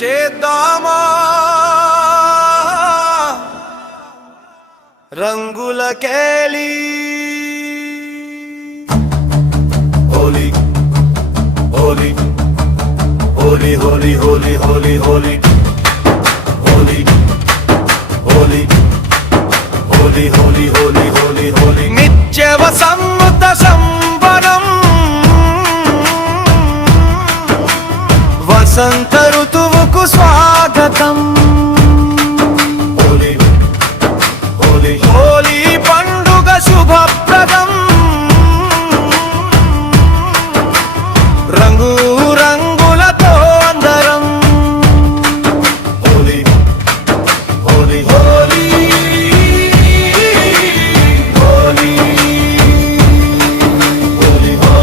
చేద్దామా రంగుల కేలి హోలీ హోలీ హోలీ హోలీ హోలీ హోలీ హోలీ హోలీ హోలీ హోలీ హోలీ హోలీ హోలీ హోలీ నిత్యవ సమ్ముత సంబరం వసంత ఋతువుకు స్వాగతం హోలీ హోలీ హోలీ పండుగ శుభప్రదం రంగు రంగులతో అందరం హోలీ హోలీ హోలీ హోలీ హోలీ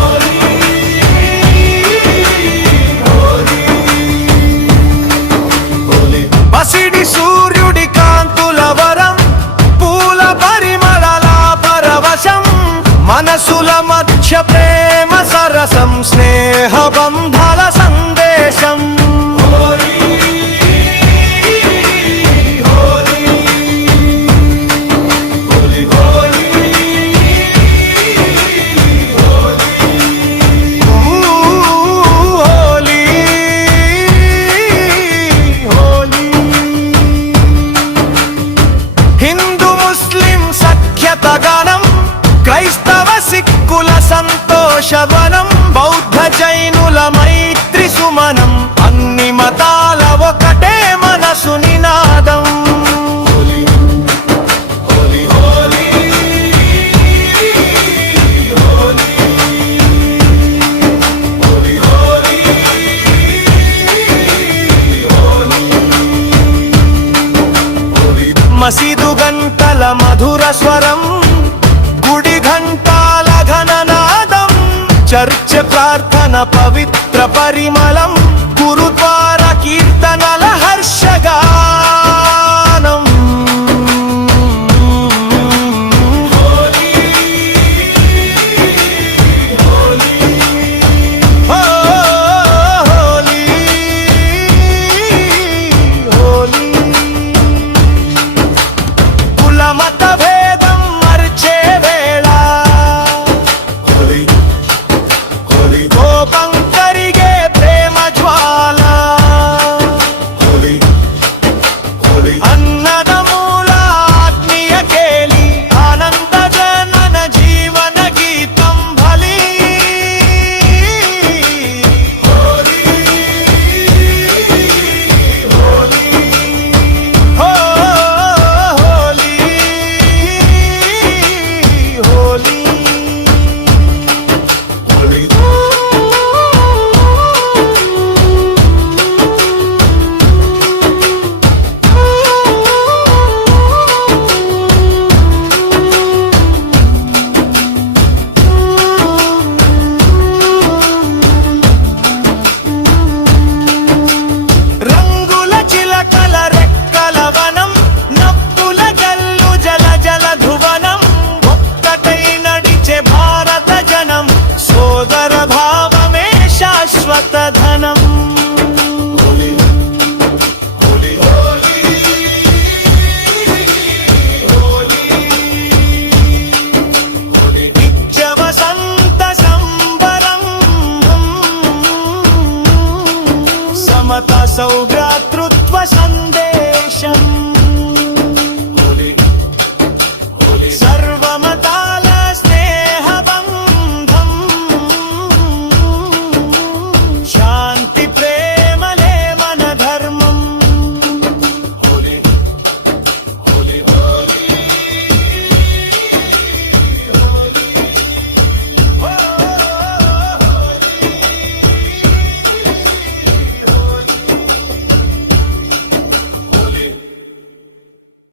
హోలీ పసిడి సూర్యుడి కాంతుల వరం పూల పరిమళల పరవశం మనసుల మధ్య ప్రేమ సరసం స్నేహ బంధాల సందేశం హిందూ ముస్లిం సఖ్యతగానం క్రైస్తవ సిక్కుల సంతోషవనం బౌద్ధ జైనుల మైత్రి సుమనం అన్ని మతాల ఒకటే మనసు నినాదం హోలీ హోలీ హోలీ హోలీ హోలీ హోలీ మసీదు గంటల మధుర స్వరం గుడి ఘంటాల ఘననాదం చర్చ ప్రార్థన పవిత్ర పరిమళం గురుద్వార కీర్తనల హర్షగానం హోలీ హోలీ హోలీ హోలీ కుల మత భేదం మర్చే వేళ హోలీ హోలీ కోపం కరిగే ప్రేమ జ్వాల హోలీ హోలీ అన్నదమూల ఆత్మీయ కేలి ఆనంద జనన జీవన గీతం భలి హోలీ హోలీ హోలీ హోలీ హోలీ రంగుల చిలకల రెక్కల వనం నవ్వుల జల్లు జల జల ధువనం ఒక్కటై నడిచే భారత జనం సోదర భావమే శాశ్వత